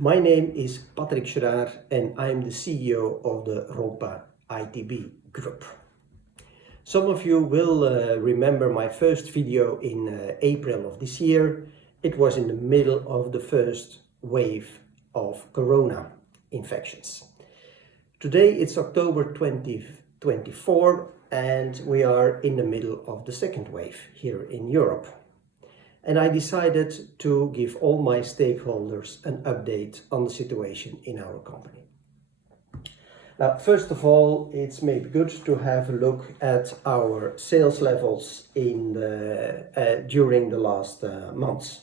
My name is Patrick Schraar and I am the CEO of the Rompa ITB Group. Some of you will remember my first video in April of this year. It was in the middle of the first wave of corona infections. Today it's October 2024 and we are in the middle of the second wave here in Europe. And I decided to give all my stakeholders an update on the situation in our company. Now, first of all, it's maybe good to have a look at our sales levels during the last months.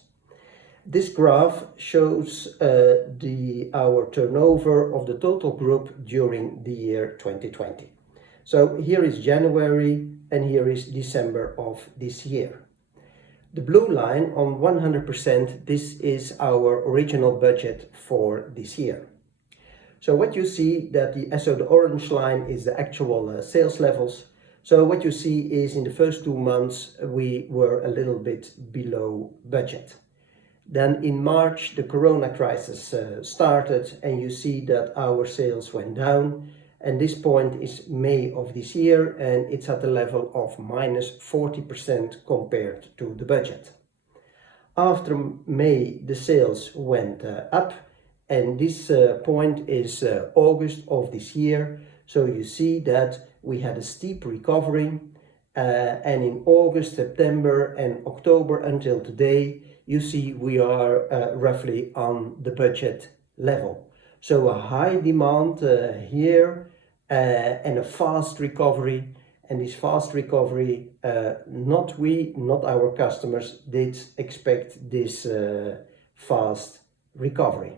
This graph shows our turnover of the total group during the year 2020. So here is January and here is December of this year. The blue line on 100%, this is our original budget for this year. So what you see the orange line is the actual sales levels. So what you see is in the first 2 months we were a little bit below budget. Then in March the corona crisis started and you see that our sales went down. And this point is May of this year and it's at a level of minus 40% compared to the budget. After May the sales went up and this point is August of this year. So you see that we had a steep recovery and in August, September and October until today you see we are roughly on the budget level. So a high demand here and a fast recovery, and this fast recovery, not our customers did expect this fast recovery.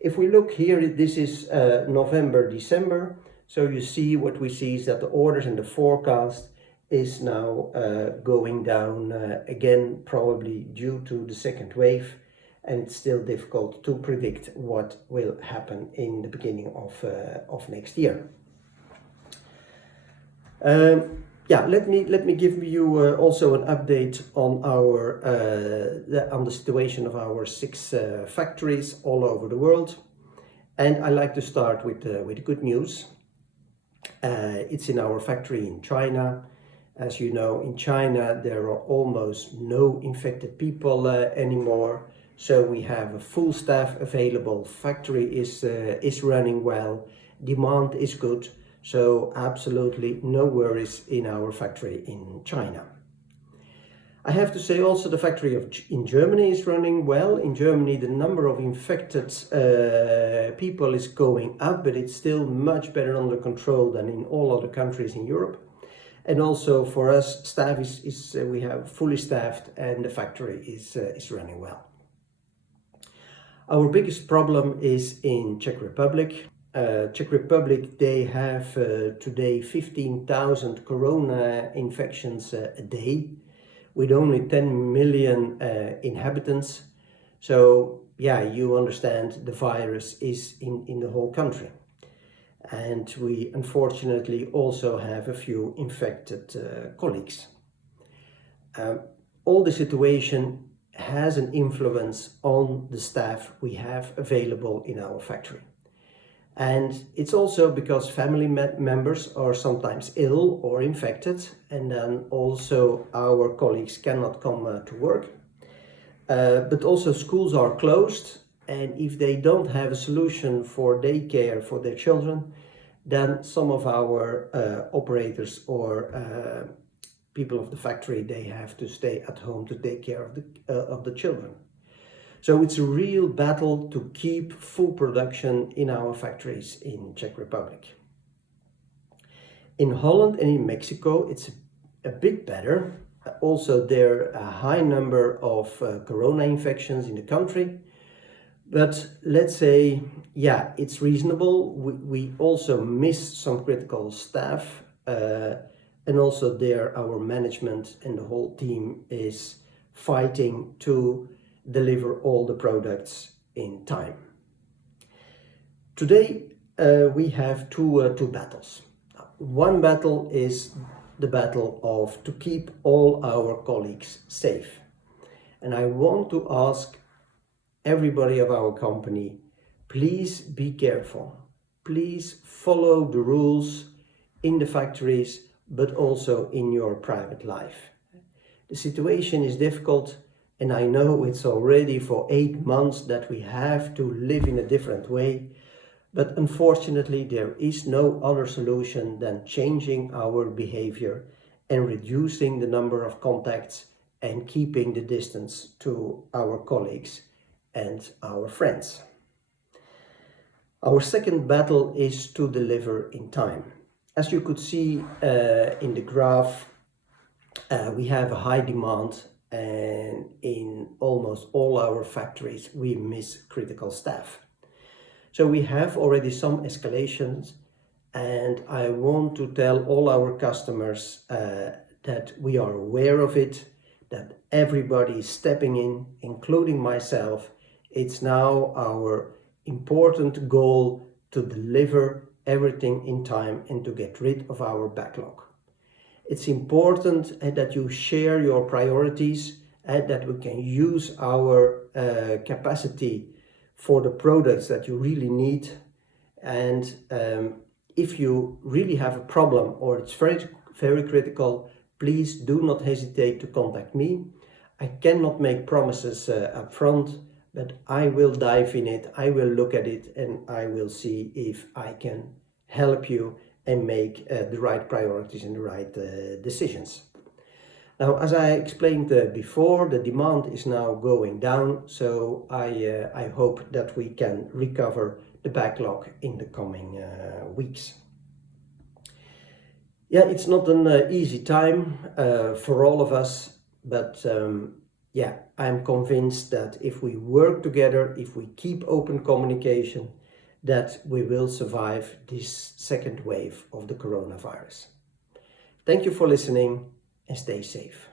If we look here, this is November, December, so you see what we see is that the orders and the forecast is now going down again, probably due to the second wave. And it's still difficult to predict what will happen in the beginning of next year. Let me give you also an update on the situation of our 6 factories all over the world. And I like to start with good news. It's in our factory in China. As you know, in China there are almost no infected people anymore. So we have a full staff available, factory is running well, demand is good, so absolutely no worries in our factory in China. I have to say also the factory in Germany is running well. In Germany the number of infected people is going up, but it's still much better under control than in all other countries in Europe. And also for us, staff we have fully staffed and the factory is running well. Our biggest problem is in Czech Republic. Czech Republic, they have today 15,000 corona infections a day with only 10 million inhabitants. So yeah, you understand the virus is in the whole country. And we unfortunately also have a few infected colleagues. All the situation has an influence on the staff we have available in our factory. And it's also because family members are sometimes ill or infected, and then also our colleagues cannot come to work. But also schools are closed, and if they don't have a solution for daycare for their children, then some of our operators or people of the factory, they have to stay at home to take care of the children. So it's a real battle to keep full production in our factories in Czech Republic. In Holland and in Mexico, it's a bit better. Also, there are a high number of corona infections in the country. But let's say, yeah, it's reasonable. We also miss some critical staff. And also there our management and the whole team is fighting to deliver all the products in time. Today we have two battles. One battle is the battle of to keep all our colleagues safe. And I want to ask everybody of our company, please be careful. Please follow the rules in the factories, but also in your private life. The situation is difficult, and I know it's already for 8 months that we have to live in a different way, but unfortunately there is no other solution than changing our behavior and reducing the number of contacts and keeping the distance to our colleagues and our friends. Our second battle is to deliver in time. As you could see in the graph, we have a high demand, and in almost all our factories we miss critical staff. So we have already some escalations, and I want to tell all our customers that we are aware of it, that everybody is stepping in, including myself. It's now our important goal to deliver everything in time and to get rid of our backlog. It's important that you share your priorities and that we can use our capacity for the products that you really need. And if you really have a problem or it's very, very critical, please do not hesitate to contact me. I cannot make promises up front, but I will dive in it, I will look at it, and I will see if I can help you and make the right priorities and the right decisions. Now, as I explained before, the demand is now going down, so I hope that we can recover the backlog in the coming weeks. Yeah, it's not an easy time for all of us, but yeah, I'm convinced that if we work together, if we keep open communication, that we will survive this second wave of the coronavirus. Thank you for listening and stay safe.